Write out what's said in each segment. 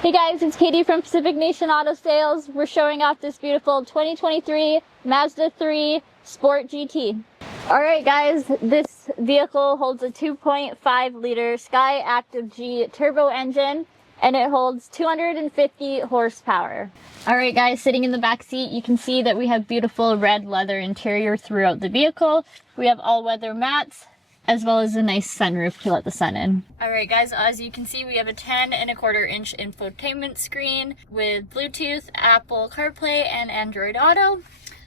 Hey guys, it's Katie from Pacific Nation Auto Sales. We're showing off this beautiful 2023 Mazda 3 Sport GT. Alright guys, this vehicle holds a 2.5 liter Sky Active G turbo engine and it holds 250 horsepower. Alright guys, sitting in the back seat, you can see that we have beautiful red leather interior throughout the vehicle. We have all-weather mats, as well as a nice sunroof to let the sun in. Alright guys, as you can see, we have a 10.25-inch infotainment screen with Bluetooth, Apple CarPlay, and Android Auto.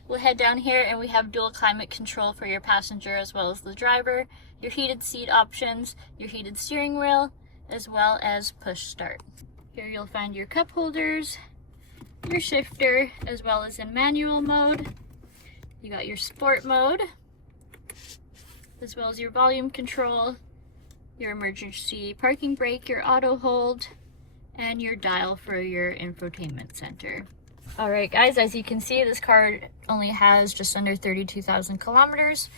We'll head down here and we have dual climate control for your passenger as well as the driver, your heated seat options, your heated steering wheel, as well as push start. Here you'll find your cup holders, your shifter, as well as in manual mode. You got your sport mode, as well as your volume control, your emergency parking brake, your auto hold, and your dial for your infotainment center. Alright guys, as you can see, this car only has just under 32,000 kilometers.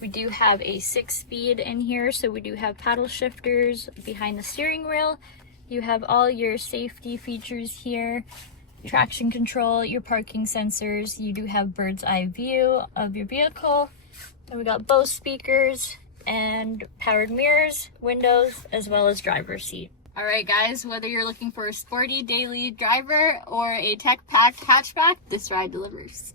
We do have a 6-speed in here, so we do have paddle shifters behind the steering wheel. You have all your safety features here, traction control, your parking sensors. You do have bird's eye view of your vehicle. And we got Bose speakers and powered mirrors, windows, as well as driver's seat. Alright guys, whether you're looking for a sporty daily driver or a tech packed hatchback, this ride delivers.